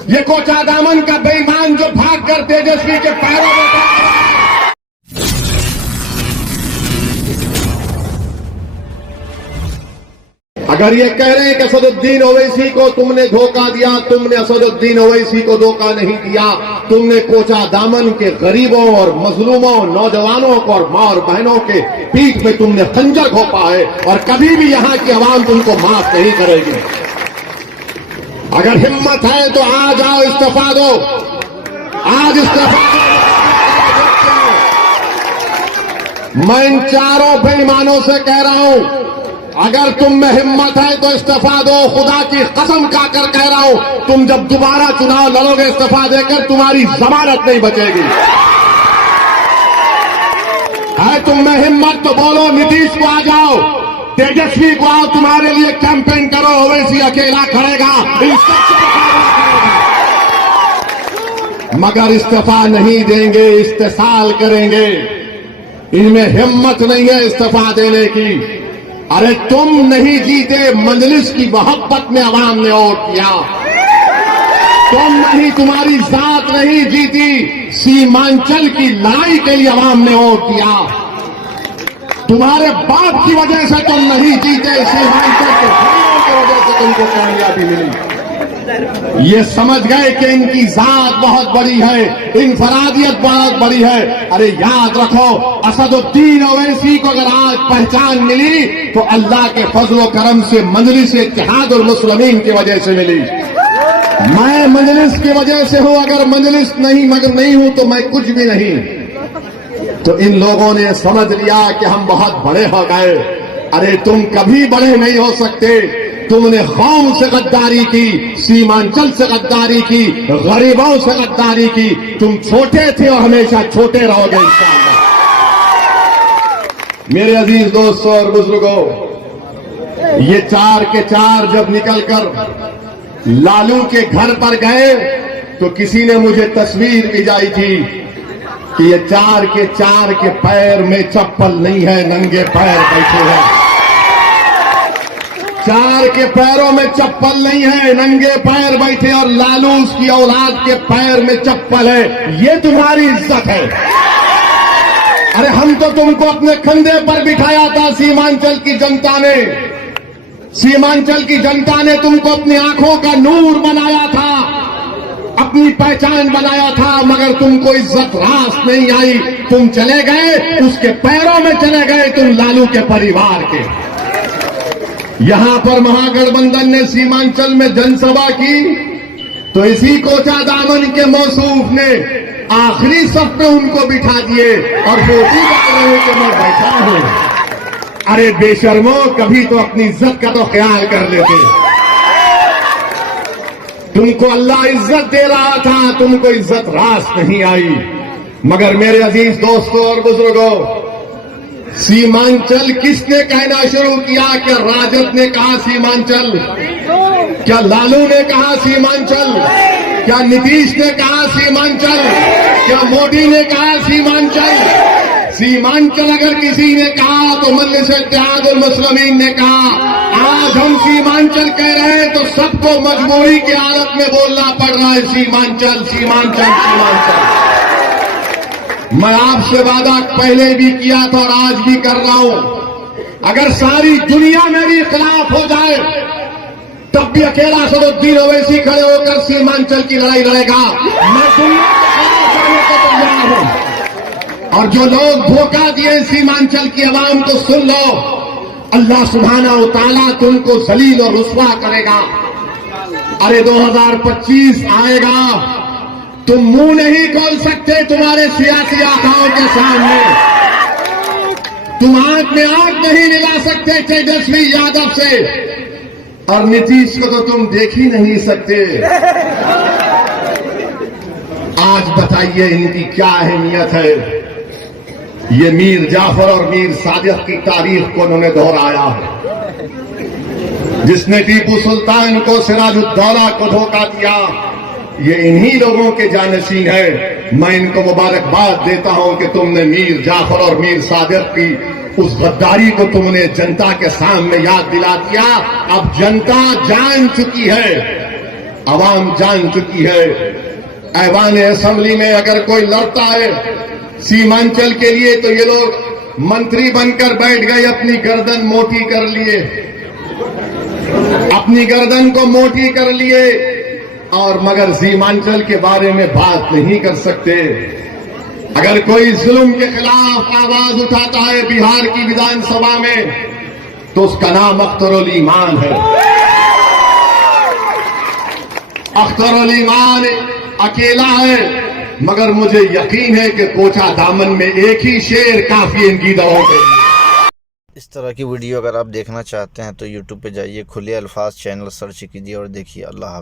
ये कोचा दामन का बेईमान जो भाग कर तेजस्वी के पैरों में अगर ये कह रहे हैं कि असदुद्दीन ओवैसी को तुमने धोखा दिया, तुमने असदुद्दीन ओवैसी को धोखा नहीं दिया। तुमने कोचा दामन के गरीबों और मजलूमों, नौजवानों को और माँ और बहनों के पीठ में तुमने खंजर घोंपा है और कभी भी यहां की आवाम तुमको माफ नहीं करेगी। अगर हिम्मत है तो आज आओ, इस्तीफा दो, आज इस्तीफा दो। मैं इन चारों बेईमानों से कह रहा हूं, अगर तुम में हिम्मत है तो इस्तीफा दो। खुदा की कसम खाकर कह रहा हूं, तुम जब दोबारा चुनाव लड़ोगे इस्तीफा देकर, तुम्हारी जमानत नहीं बचेगी। है तुम में हिम्मत तो बोलो, नीतीश को आ जाओ, तेजस्वी को आओ, तुम्हारे लिए कैंपेन करो। ओवैसी अकेला खड़ेगा, मगर इस्तीफा नहीं देंगे, इस्तेसाल करेंगे। इनमें हिम्मत नहीं है इस्तीफा देने की। अरे तुम नहीं जीते, मजलिस की मोहब्बत में अवाम ने वोट किया। तुम नहीं, तुम्हारी जात नहीं जीती, सीमांचल की लड़ाई के लिए अवाम ने वोट दिया। तुम्हारे बाप की वजह से तुम नहीं जीते, सीमांचल के भाइयों की वजह से तुमको कामयाबी मिली। ये समझ गए कि इनकी जात बहुत बड़ी है, इनफरादियत बहुत बड़ी है। अरे याद रखो, असदुद्दीन ओवैसी को अगर आज पहचान मिली तो अल्लाह के फजलो करम से मजलिस इत्तेहाद और मुस्लिमीन की वजह से मिली। मैं मजलिस की वजह से हूं, अगर मजलिस नहीं मगर नहीं हूं तो मैं कुछ भी नहीं। तो इन लोगों ने समझ लिया कि हम बहुत बड़े हो गए। अरे तुम कभी बड़े नहीं हो सकते। तुमने कौम से गद्दारी की, सीमांचल से गद्दारी की, गरीबों से गद्दारी की। तुम छोटे थे और हमेशा छोटे रहोगे इंशाअल्लाह। मेरे अजीज दोस्तों और बुजुर्गों, ये चार के चार जब निकलकर लालू के घर पर गए तो किसी ने मुझे तस्वीर भिजाई थी कि ये चार के पैर में चप्पल नहीं है, नंगे पैर बैठे हैं। चार के पैरों में चप्पल नहीं है, नंगे पैर बैठे, और लालू उसकी औलाद के पैर में चप्पल है। ये तुम्हारी इज्जत है। अरे हम तो तुमको अपने कंधे पर बिठाया था, सीमांचल की जनता ने। सीमांचल की जनता ने तुमको अपनी आंखों का नूर बनाया था, अपनी पहचान बनाया था, मगर तुमको इज्जत रास नहीं आई। तुम चले गए, उसके पैरों में चले गए, तुम लालू के परिवार के। यहां पर महागठबंधन ने सीमांचल में जनसभा की तो इसी कोचा दामन के मौसूफ ने आखिरी सफ पे उनको बिठा दिए और फोटो डाल रहे कि मैं बैठा हूं। अरे बेशर्मो, कभी तो अपनी इज्जत का तो ख्याल कर लेते। तुमको अल्लाह इज्जत दे रहा था, तुमको इज्जत रास नहीं आई। मगर मेरे अजीज दोस्तों और बुजुर्गों, सीमांचल किसने कहना शुरू किया? क्या राजद ने कहा सीमांचल? क्या लालू ने कहा सीमांचल? क्या नीतीश ने कहा सीमांचल? क्या मोदी ने कहा सीमांचल? सीमांचल अगर किसी ने कहा तो मजलिस इत्तेहाद और मुस्लिमीन ने कहा। आज हम सीमांचल कह रहे हैं तो सबको मजबूरी की हालत में बोलना पड़ रहा है सीमांचल, सीमांचल, सीमांचल। मैं आपसे वादा पहले भी किया था और आज भी कर रहा हूं, अगर सारी दुनिया मेरे खिलाफ हो जाए तब भी अकेला असदुद्दीन ओवैसी खड़े होकर सीमांचल की लड़ाई लड़ेगा। मैं दुनिया के खिलाफ जाने को तैयार हूं। और जो लोग धोखा दिए सीमांचल की आवाम को, सुन लो, अल्लाह सुब्हाना व तआला तुमको जलील और रुस्वा करेगा। अरे 2025 आएगा, तुम मुंह नहीं खोल सकते तुम्हारे सियासी आकाओं के सामने। तुम आंख में आंख नहीं मिला सकते तेजस्वी यादव से, और नीतीश को तो तुम देख ही नहीं सकते। आज बताइए इनकी क्या अहमियत है। ये मीर जाफर और मीर सादिक की तारीख को उन्होंने दोहराया है। जिसने टीपू सुल्तान को, सिराजुद्दौला को धोखा दिया, ये इन्हीं लोगों के जानशीन है। मैं इनको मुबारकबाद देता हूं कि तुमने मीर जाफर और मीर सादिक की उस गद्दारी को तुमने जनता के सामने याद दिला दिया। अब जनता जान चुकी है। आवाम जान चुकी है। ऐवान असेंबली में अगर कोई लड़ता है सीमांचल के लिए तो ये लोग मंत्री बनकर बैठ गए, अपनी गर्दन मोटी कर लिए, अपनी गर्दन को मोटी कर लिए, और मगर सीमांचल के बारे में बात नहीं कर सकते। अगर कोई जुल्म के खिलाफ आवाज उठाता है बिहार की विधानसभा में तो उसका नाम अख्तरुल ईमान है। अख्तरुल ईमान अकेला है, मगर मुझे यकीन है कि कोचा दामन में एक ही शेर काफी इनकी दवाओं के। इस तरह की वीडियो अगर आप देखना चाहते हैं तो YouTube पे जाइए, खुले अल्फाज चैनल सर्च कीजिए और देखिए। अल्लाह हाफ़िज़।